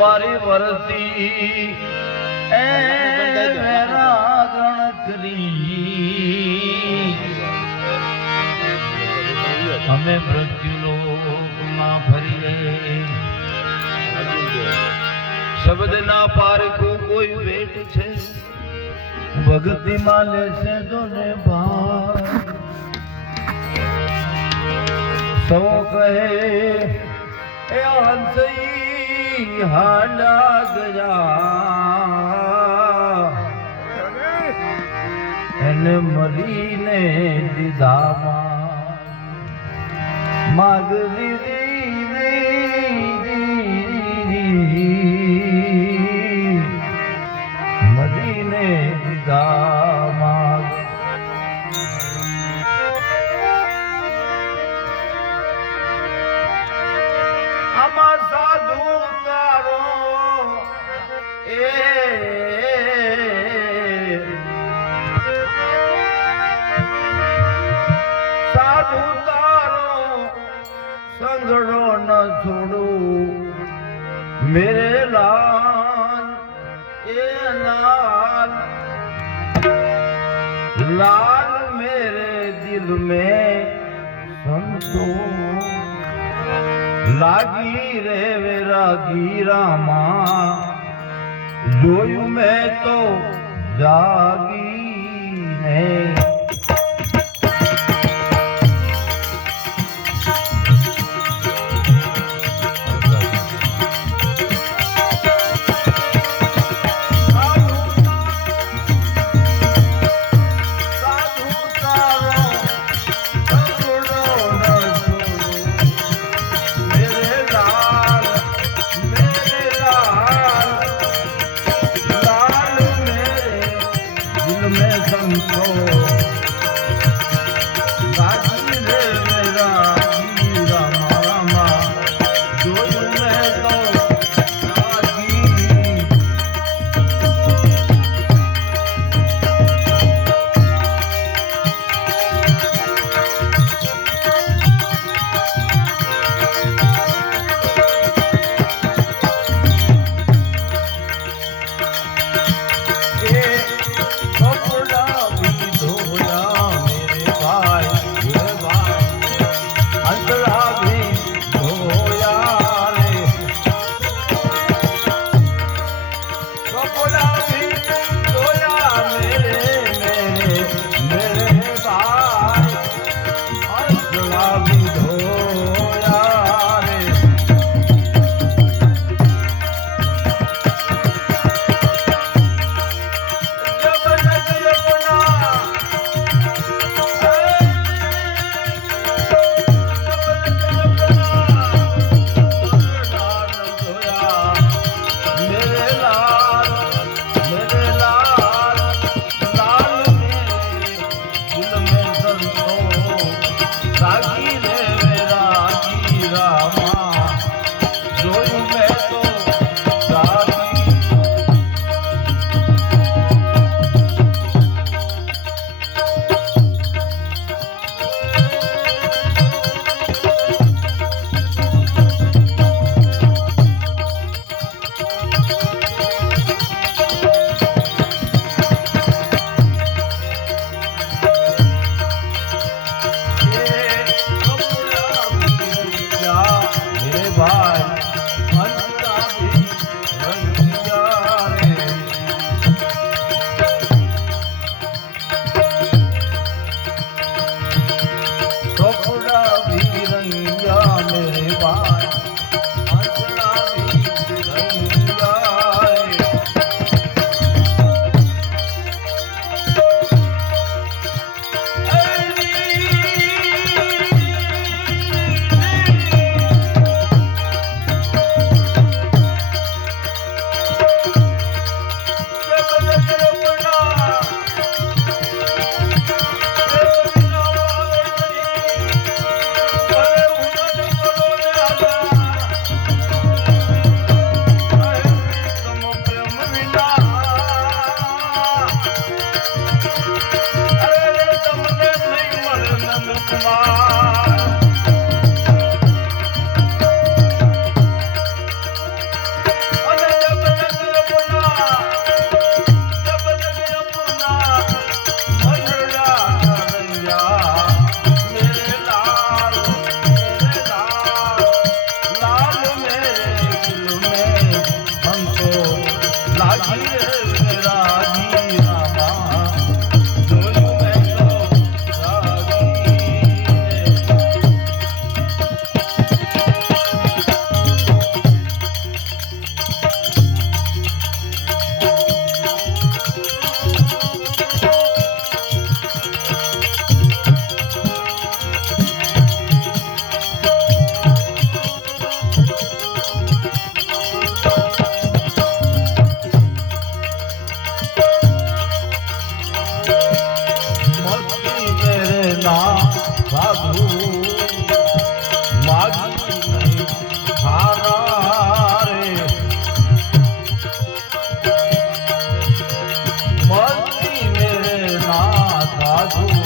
મારી વરતી એ મેરા ગણકરી અમે મૃત્યુલોકમાં ફરીએ શબ્દના પારખું કોઈ વેટ છે? ભક્તિમાં લેશે તો ને ભાર. સૌ કહે એ હંસઈ હાલા ગયા એને મરીને દીધામાં માગ દીધી. મરીને દીધામાં લાલ लाल मेरे दिल में संतो લાગી રે વેરાગી રામા જોયું મેં તો જાગીને સાધુ Bye. हाँ